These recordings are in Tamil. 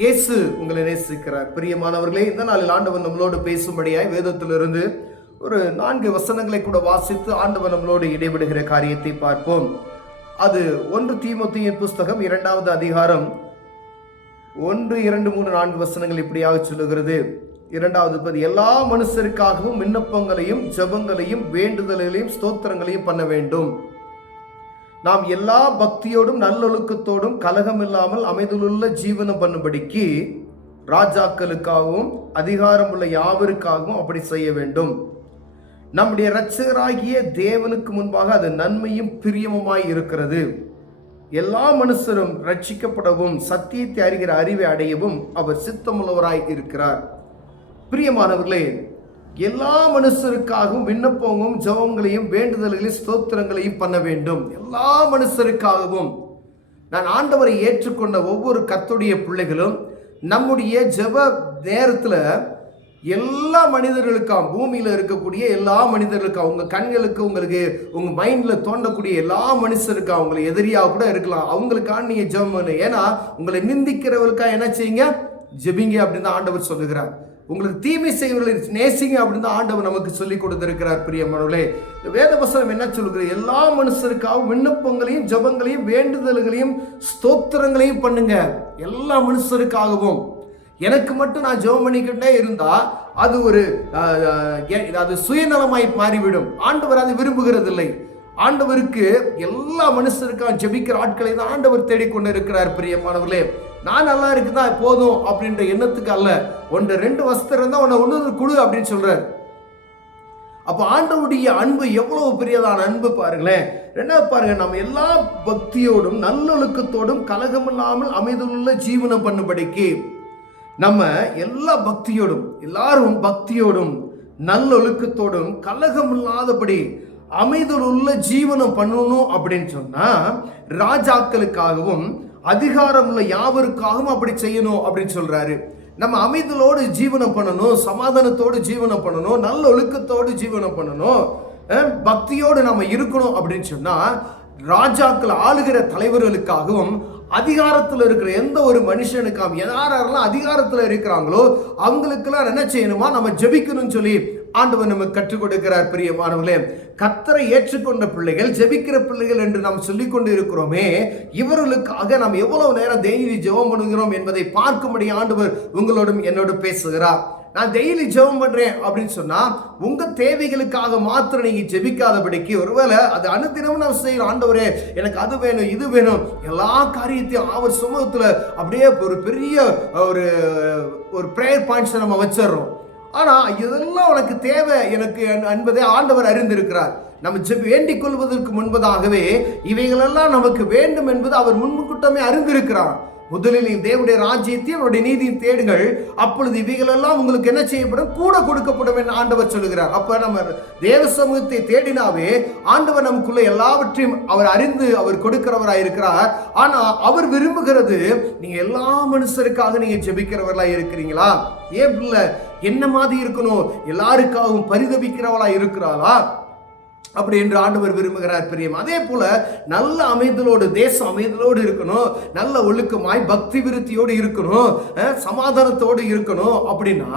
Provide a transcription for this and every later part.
இயேசு உங்களை நேசிக்கிறார். பிரியமானவர்களே, இந்த நாளில் ஆண்டவர் நம்மளோடு பேசும்படியாய் வேதத்திலிருந்து ஒரு 4 வசனங்களை கூட வாசித்து ஆண்டவர் நம்மளோடு இடைவிடுகிற காரியத்தை பார்ப்போம். அது 1 தீமோத்தேயுவின் புஸ்தகம் 2வது அதிகாரம் 1, 2, 3, 4 வசனங்கள் இப்படியாக சொல்லுகிறது. 2வது, எல்லா மனுஷருக்காகவும் விண்ணப்பங்களையும் ஜெபங்களையும் வேண்டுதல்களையும் ஸ்தோத்திரங்களையும் பண்ண வேண்டும். நாம் எல்லா பக்தியோடும் நல்லொழுக்கத்தோடும் கலகமில்லாமல் அமைதலுள்ள ஜீவனம் பண்ணும்படிக்கு ராஜாக்களுக்காகவும் அதிகாரம் உள்ள யாவருக்காகவும் அப்படி செய்ய வேண்டும். நம்முடைய இரட்சகராகிய தேவனுக்கு முன்பாக அது நன்மையும் பிரியமுமாய் இருக்கிறது. எல்லா மனுஷரும் ரட்சிக்கப்படவும் சத்தியத்தை அறிகிற அறிவை அடையவும் அவர் சித்தமுள்ளவராய் இருக்கிறார். பிரியமானவர்களே, எல்லா மனுஷருக்காகவும் விண்ணப்பங்களும் ஜெபங்களையும் வேண்டுதல்களையும் ஸ்தோத்திரங்களையும் பண்ண வேண்டும். எல்லா மனுஷருக்காகவும். நான் ஆண்டவரை ஏற்றுக்கொண்ட ஒவ்வொரு கர்த்தருடைய பிள்ளைகளும் நம்முடைய ஜெப நேரத்தில் எல்லா மனிதர்களுக்காகவும், பூமியில் இருக்கக்கூடிய எல்லா மனிதர்களுக்காகவும், உங்கள் கண்களுக்கு உங்களுக்கு உங்கள் மைண்டில் தோண்டக்கூடிய எல்லா மனுஷருக்காக, உங்களை எதிரியாக கூட இருக்கலாம், அவங்களுக்காக நீங்கள் ஜெபம் பண்ணு. ஏன்னா உங்களை நிந்திக்கிறவர்களுக்காக என்ன செய்யுங்க? ஜெபிங்க அப்படின்னு தான் ஆண்டவர் சொல்லுகிறார். உங்களுக்கு தீமை செய்வர்களை நேசிங்க அப்படின்னு தான் ஆண்டவர் நமக்கு சொல்லிக் கொடுத்திருக்கிறார். பிரியமானவர்களே, வேத வசனம் என்ன சொல்லுகிறது? எல்லா மனுஷருக்காகவும் விண்ணப்பங்களையும் ஜெபங்களையும் வேண்டுதல்களையும் ஸ்தோத்திரங்களையும் பண்ணுங்க. எல்லா மனுஷருக்காகவும். எனக்கு மட்டும் நான் ஜெபம் பண்ணிக்கிட்டே இருந்தா அது சுயநலமாய் மாறிவிடும். ஆண்டவர் அதை விரும்புகிறதில்லை. ஆண்டவருக்கு எல்லா மனுஷருக்காக ஜெபிக்கிற ஆட்களை தான் ஆண்டவர் தேடிக்கொண்டு இருக்கிறார். பிரியமானவர்களே, நான் நல்லா இருக்குதா போதும் அப்படின்ற எண்ணத்துக்கு அல்ல. 1-2 வஸ்திரம் இருந்தா ஒன்று கொடு அப்படின்னு சொல்றார். அப்ப ஆண்டவருடைய அன்பு எவ்வளவு பெரியதான அன்பு பாருங்களேன். ரெண்டாவது பாருங்க, நம்ம எல்லா பக்தியோடும் நல்லொழுக்கத்தோடும் கலகமில்லாமல் அமைதலுள்ள ஜீவனம் பண்ணும்படிக்கு நம்ம எல்லா பக்தியோடும், எல்லாரும் பக்தியோடும் நல்லொழுக்கத்தோடும் கலகமில்லாதபடி அமைதலுள்ள ஜீவனம் பண்ணணும் அப்படின்னு சொன்னா ராஜாக்களுக்காகவும் அதிகாரம் உள்ள யாவருக்காகவும் அப்படி செய்யணும் அப்படின்னு சொல்றாரு. நம்ம அமைதலோடு ஜீவனம் பண்ணணும், சமாதானத்தோடு ஜீவனம் பண்ணணும், நல்ல ஒழுக்கத்தோடு ஜீவனம் பண்ணணும், பக்தியோடு நம்ம இருக்கணும் அப்படின்னு சொன்னா ராஜாக்கள் ஆளுகிற தலைவர்களுக்காகவும் அதிகாரத்தில் இருக்கிற எந்த ஒரு மனுஷனுக்காகவும் யாரெல்லாம் அதிகாரத்தில் இருக்கிறாங்களோ அவங்களுக்கெல்லாம் என்ன செய்யணுமா? நம்ம ஜெபிக்கணும்னு சொல்லி ஆண்டவர் நமக்கு கற்றுக் கொடுக்கிறார். பிரியமானவர்களே, கர்த்தரை ஏற்றுக்கொண்ட பிள்ளைகள், ஜெபிக்கிற பிள்ளைகள் என்று நாம் சொல்லிக் கொண்டு இருக்கிறோமே, இவர்களுக்காக நாம் எவ்வளவு நேரம் டெய்லி ஜெபம் பண்ணுகிறோம் என்பதை பார்க்கும்படி ஆண்டவர் உங்களோடும் என்னோடு பேசுகிறார். நான் டெய்லி ஜெபம் பண்றேன் அப்படின்னு சொன்னா உங்க தேவைகளுக்காக மாத்திரம் நீங்க ஜெபிக்காதபடிக்கு, ஒருவேளை அது அனுதினமும் நாம் செய்யணும். ஆண்டவரே எனக்கு அது வேணும் இது வேணும், எல்லா காரியத்தையும் அவர் சமூகத்துல அப்படியே ஒரு பெரிய ஒரு பிரேயர் பாயிண்ட்ஸ் நம்ம வச்சிடறோம். ஆனா இதெல்லாம் உனக்கு தேவை எனக்கு என்பதை ஆண்டவர் அறிந்திருக்கிறார். நம்ம வேண்டிக் கொள்வதற்கு முன்பதாகவே இவைகளெல்லாம் நமக்கு வேண்டும் என்பது அவர் முன்கூட்டமே அறிந்திருக்கிறார். முதலில் தேவனுடைய ராஜ்யத்தையும் அவருடைய நீதியும் தேடுங்கள், அப்பொழுது இவைகளெல்லாம் உங்களுக்கு என்ன செய்யப்படும்? கூட கொடுக்கப்படும் என்று ஆண்டவர் சொல்லுகிறார். அப்ப நம்ம தேவ சமூகத்தை தேடினாவே ஆண்டவர் நமக்குள்ள எல்லாவற்றையும் அவர் அறிந்து அவர் கொடுக்கிறவராய் இருக்கிறார். ஆனா அவர் விரும்புகிறது நீங்க எல்லா மனுஷருக்காக நீங்க ஜெபிக்கிறவர்களா இருக்கிறீங்களா? ஏன் பிள்ளை என்ன மாதிரி இருக்கணும்? எல்லாருக்காகவும் பரிதபிக்கிறவளா இருக்கிறாளா? அப்படி என்று ஆண்டவர் விரும்புகிறார். பிரியம். அதே போல நல்ல அமைதலோடு, தேச அமைதலோடு இருக்கணும், நல்ல ஒழுக்கமாய் பக்தி விருத்தியோடு இருக்கணும், சமாதானத்தோடு இருக்கணும். அப்படின்னா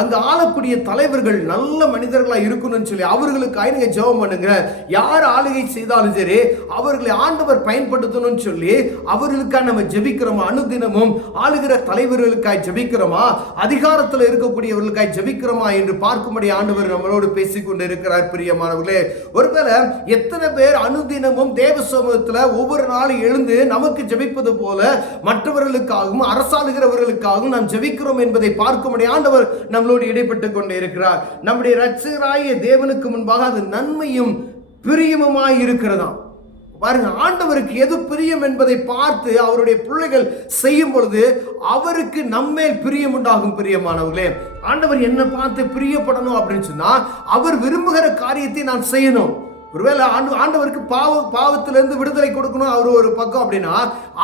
அங்க ஆளக்கூடிய தலைவர்கள் நல்ல மனிதர்களா இருக்கணும்னு சொல்லி அவர்களுக்காக நீங்க ஜெபம் பண்ணுங்க. யார் ஆளுகை செய்தாலும் சரி அவர்களை ஆண்டவர் பயன்படுத்தணும்னு சொல்லி அவர்களுக்காக நம்ம ஜெபிக்கிறோமா? அனுதினமும் ஆளுகிற தலைவர்களுக்காய் ஜெபிக்கிறோமா? அதிகாரத்தில் இருக்கக்கூடியவர்களுக்காய் ஜெபிக்கிறோமா என்று பார்க்கும்படி ஆண்டவர் நம்மளோடு பேசிக்கொண்டு இருக்கிறார். பிரியமானவர்களே, ஒருவேளை எத்தனை பேர் அனுதினமும் தேவ சமூகத்தில் ஒவ்வொரு நாளும் எழுந்து நமக்கு ஜெபிப்பது போல மற்றவர்களுக்காகவும் அரசாளுகிறவர்களுக்காகவும் நாம் ஜெபிக்கிறோம் என்பதை பார்க்கும்படி ஆண்டவர் நம்மளோடு இடைப்பட்டு கொண்டே இருக்கிறார். நம்முடைய இரட்சகராகிய தேவனுக்கு முன்பாக அது நன்மையும் பிரியமுமாய் இருக்கிறதாம். பாருங்க, ஆண்டவருக்கு எது பிரியம் என்பதை பார்த்து அவருடைய பிள்ளைகள் செய்யும் பொழுது அவருக்கு நம்மேல் பிரியம் உண்டாகும். பிரியமானவர்களே, ஆண்டவர் என்ன பார்த்து பிரியப்படணும் அப்படின்னு சொன்னா அவர் விரும்புகிற காரியத்தை நான் செய்யணும். ஒருவேளை ஆண்டவருக்கு பாவத்திலிருந்து விடுதலை கொடுக்கணும் அவர் ஒரு பக்கம் அப்படின்னா,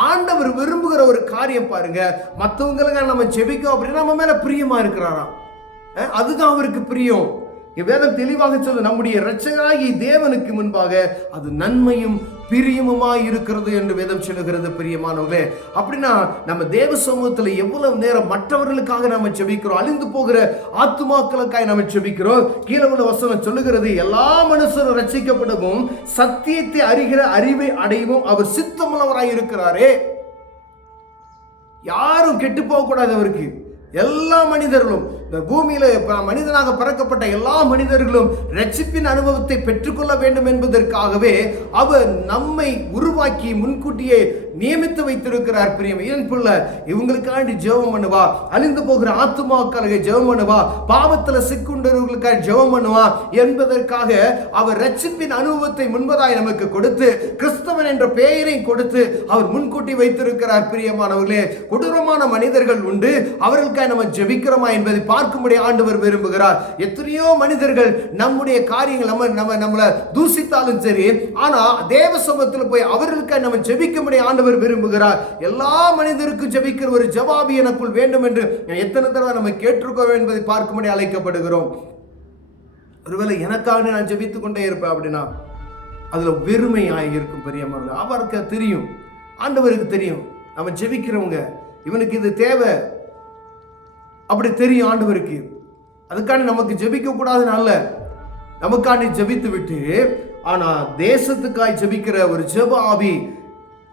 ஆண்டவர் விரும்புகிற ஒரு காரியம் பாருங்க, மற்றவங்களுக்கு நம்ம ஜெபிக்கும் அப்படின்னா நம்ம மேல பிரியமா இருக்கிறாராம். அதுதான் அவருக்கு பிரியம். வேதம் தெளிவாக சொல்லு, நம்முடைய இரட்சகராகிய தேவனுக்கு முன்பாக அது நன்மையும் பிரியமுமாய் இருக்கிறது என்று வேதம் சொல்லுகிறது பிரியமானவர்களே. அப்படின்னா நம்ம தேவ சமூகத்தில் எவ்வளவு நேரம் மற்றவர்களுக்காக நாம ஜெபிக்கிறோம், அழிந்து போகிற ஆத்துமாக்களுக்காக நாம ஜெபிக்கிறோம். கீழே உள்ள வசனம் சொல்லுகிறது, எல்லா மனுஷரும் ரட்சிக்கப்படவும் சத்தியத்தை அறிகிற அறிவை அடையவும் அவர் சித்தமுள்ளவராய் இருக்கிறாரே. யாரும் கெட்டு போக கூடாது. அவருக்கு எல்லா மனிதர்களும், இந்த பூமியில மனிதனாக பிறக்கப்பட்ட எல்லா மனிதர்களும் ரட்சிப்பின் அனுபவத்தை பெற்றுக்கொள்ள வேண்டும் என்பதற்காகவே அவர் நம்மை உருவாக்கி முன்கூட்டியே நியமித்து வைத்திருக்கிறார். பிரியம் என் பிள்ளை, இவங்களுக்காண்டி ஜெபம் பண்ணுவா, அழிந்து போகிற ஆத்துமாக்களுக்கு ஜெபம் பண்ணுவா, பாவத்தில் சிக்குண்டவர்களுக்காக ஜெபம் பண்ணுவா என்பதற்காக அவர் ரட்சிப்பின் அனுபவத்தை முன்பதாய் நமக்கு கொடுத்து கிறிஸ்தவன் என்ற பெயரை கொடுத்து அவர் முன்கூட்டி வைத்திருக்கிறார். பிரியமானவர்களே, கொடூரமான மனிதர்கள் உண்டு, அவர்களுக்காக நம்ம ஜெபிக்கிறோமா என்பதை பார்க்கும்படி ஆண்டவர் விரும்புகிறார். எத்தனையோ மனிதர்கள் நம்முடைய காரியங்கள் நம்மளை தூசித்தாலும் சரி, ஆனா தேவ சமூகத்தில் போய் அவர்களுக்காக நம்ம ஜெபிக்கும்படி ஆண்டவர் விரும்புகிறார். எல்லா மனிதருக்கும் ஜெபிக்கிற ஒரு ஜவாபி எனக்குள் வேண்டும் என்று எத்தனை தடவை நம்ம கேட்டிருக்கோம் என்பதை பார்க்கும்படி அழைக்கப்படுகிறோம். ஒருவேளை எனக்காக நான் ஜெபித்துக் கொண்டே இருப்பேன் அப்படின்னா அதுல வெறுமையாக இருக்கும். பெரியவர்கள் அவருக்கு தெரியும், ஆண்டவருக்கு தெரியும், நம்ம ஜெபிக்கிறவங்க இவனுக்கு இது தேவை அப்படி தெரியும் ஆண்டவருக்கு. அதுக்காண்டி நமக்கு ஜெபிக்க கூடாதுன்னு அல்ல, நமக்காண்டி ஜெபித்து விட்டு ஆனா தேசத்துக்காய் ஜெபிக்கிற ஒரு ஜெப ஆவி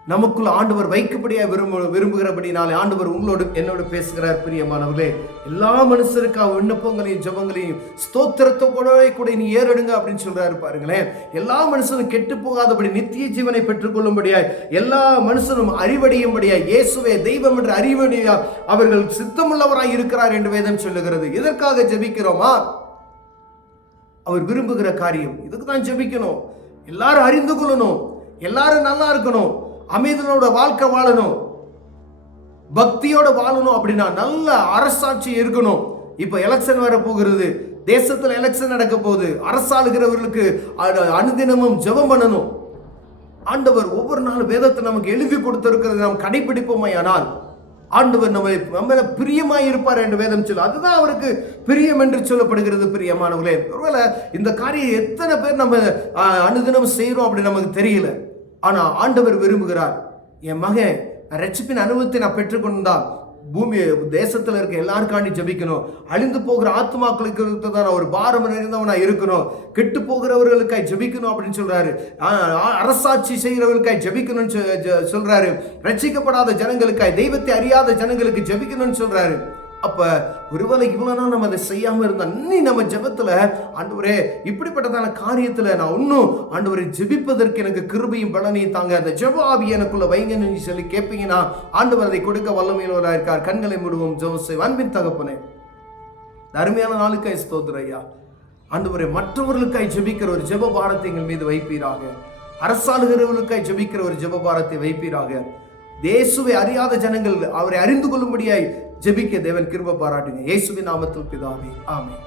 நமக்குள்ள ஆண்டவர் வைக்கப்படியா விரும்புகிறபடினாலே ஆண்டவர் உங்களோடு என்னோடு பேசுகிறார். பிரியமானவர்களே, எல்லா மனுஷருக்காக விண்ணப்பங்களையும் ஜெபங்களையும் ஸ்தோத்திரத்தோட கூட நீ ஏறெடுங்க அப்படின்னு சொல்றாரு. பாருங்களேன், எல்லா மனுஷனும் கெட்டு போகாதபடி நித்திய ஜீவனை பெற்றுக்கொள்ளும்படியாய், எல்லா மனுஷனும் அறிவடையும்படியாய், இயேசுவே தெய்வம் என்று அறிவடையா அவர்கள் சித்தமுள்ளவராய் இருக்கிறார் என்று வேதம் சொல்லுகிறது. இதற்காக ஜெபிக்கிறோமா? அவர் விரும்புகிற காரியம் இதுக்கு தான் ஜெபிக்கணும். எல்லாரும் அறிந்து கொள்ளணும், எல்லாரும் நல்லா இருக்கணும், அமைதியோட வாழ்க்கை வாழணும், பக்தியோட வாழணும். அப்படின்னா நல்ல அரசாட்சி இருக்கணும். இப்ப எலெக்ஷன் வர போகிறது, தேசத்துல எலெக்ஷன் நடக்க போகுது. அரசாளுகிறவர்களுக்கு அனுதினமும் ஜெபம் பண்ணணும். ஆண்டவர் ஒவ்வொரு நாள் வேதத்தை நமக்கு எழுதி கொடுத்திருக்கிறது நாம் கடைபிடிப்போமையானால் ஆண்டவர் நம்மள பிரியமாய் இருப்பார் என்று வேதம் சொல்ல. அதுதான் அவருக்கு பிரியம் என்று சொல்லப்படுகிறது. பிரியமானவர்களே, ஒருவேளை இந்த காரியம் எத்தனை பேர் நம்ம அனுதினம் செய்யறோம் அப்படி நமக்கு தெரியல. ஆனா ஆண்டவர் விரும்புகிறார், என் மகன் ரட்சிப்பின் அனுபவத்தை நான் பெற்றுக்கொண்டால் பூமி தேசத்துல இருக்க எல்லாருக்காண்டி ஜெபிக்கணும், அழிந்து போகிற ஆத்மாக்களுக்கு தான் ஒரு பாரம் நிறைந்தவனா இருக்கணும், கெட்டு போகிறவர்களுக்காய் ஜெபிக்கணும் அப்படின்னு சொல்றாரு. அரசாட்சி செய்கிறவர்களுக்காய் ஜெபிக்கணும்னு சொல்றாரு. ரட்சிக்கப்படாத ஜனங்களுக்காய், தெய்வத்தை அறியாத ஜனங்களுக்கு ஜெபிக்கணும்னு சொல்றாரு. அப்ப ஒருவேளை இவ்வளவு நாள் நம்ம அதை செய்யாம இருந்தா இன்னி நம்ம ஜெபத்துல ஆண்டவரே இப்படிப்பட்டதான காரியத்துல நான் இன்னும் ஆண்டவரை ஜெபிப்பதற்கு எனக்கு கிருபையும் பலனையும் தாங்க, அந்த ஜெப ஆவி எனக்குள்ள வைங்கன்னு சொல்லி கேட்பீங்கன்னா ஆண்டவர் அதை கொடுக்க வல்லமையுள்ளவராக இருக்கார். கண்களை மூடுவோம், ஜெபம் செய்வோம். அன்பின் தகப்பனே, அருமையான நாளுக்காய் ஸ்தோத்திரம் ஐயா. ஆண்டவரே, மற்றவர்களுக்காய் ஜெபிக்கிற ஒரு ஜெப பாரத்தை எங்கள் மீது வைப்பீராக. அரசாளுகிறவர்களுக்காய் ஜெபிக்கிற ஒரு ஜெப பாரத்தை வைப்பீராக. இயேசுவை அறியாத ஜனங்கள் அவரை அறிந்து கொள்ளும்படியாய் ஜெபிக்க தேவன் கிருபை பாராட்டுங்க. இயேசுவின் நாமத்தில் பிதாவே, ஆமென்.